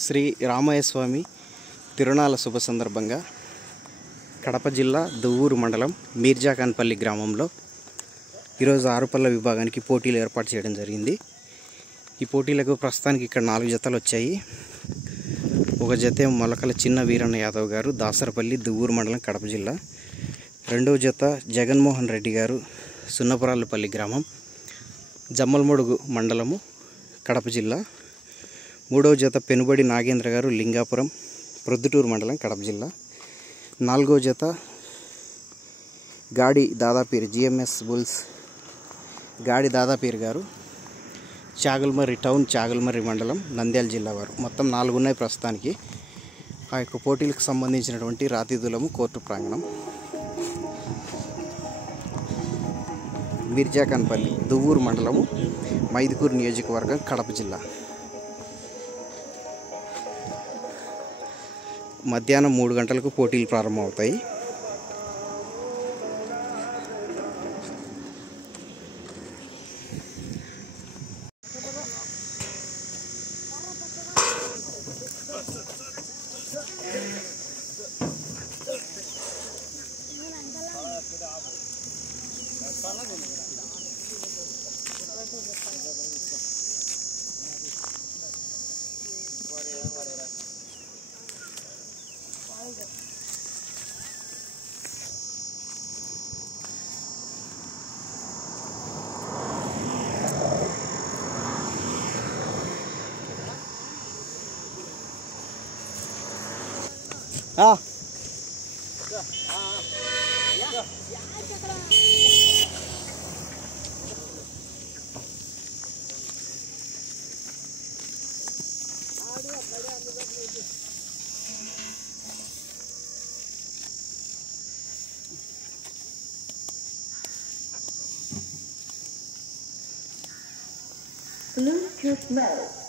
శ్రీ రామయ్య స్వామి తిరునాళ్ళ శుభ సందర్భంగా కడప జిల్లా దువ్వూరు మండలం మీర్జాఖాన్పల్లి గ్రామంలో ఈరోజు ఆరుపల్ల విభాగానికి పోటీలు ఏర్పాటు చేయడం జరిగింది. ఈ పోటీలకు ప్రస్తుతానికి ఇక్కడ 4 జతలు వచ్చాయి. ఒక జత మొలకల చిన్న వీరన్న యాదవ్ గారు, దాసరపల్లి, దువ్వూరు మండలం, కడప జిల్లా. రెండవ జత జగన్మోహన్ రెడ్డి గారు, సున్నపురాళ్ళపల్లి గ్రామం, జమ్మలమడుగు మండలము, కడప జిల్లా. మూడవ జత పెనుబడి నాగేంద్ర గారు, లింగాపురం, ప్రొద్దుటూరు మండలం, కడప జిల్లా. నాలుగవ జత గాడి దాదాపీర్ జిఎంఎస్ బుల్స్ గాడి దాదాపీర్ గారు, చాగల్మర్రి టౌన్, చాగల్మర్రి మండలం, నంద్యాల జిల్లా వారు. మొత్తం 4 ఉన్నాయి ప్రస్తుతానికి. ఆ యొక్క పోటీలకు సంబంధించినటువంటి రాతిదూలము కోర్టు ప్రాంగణం, మీర్జాఖాన్పల్లి, దువ్వూరు మండలము, మైదుకూరు నియోజకవర్గం, కడప జిల్లా. మధ్యాహ్నం 3 గంటలకు పోటీలు ప్రారంభమవుతాయి. Bluetooth mode.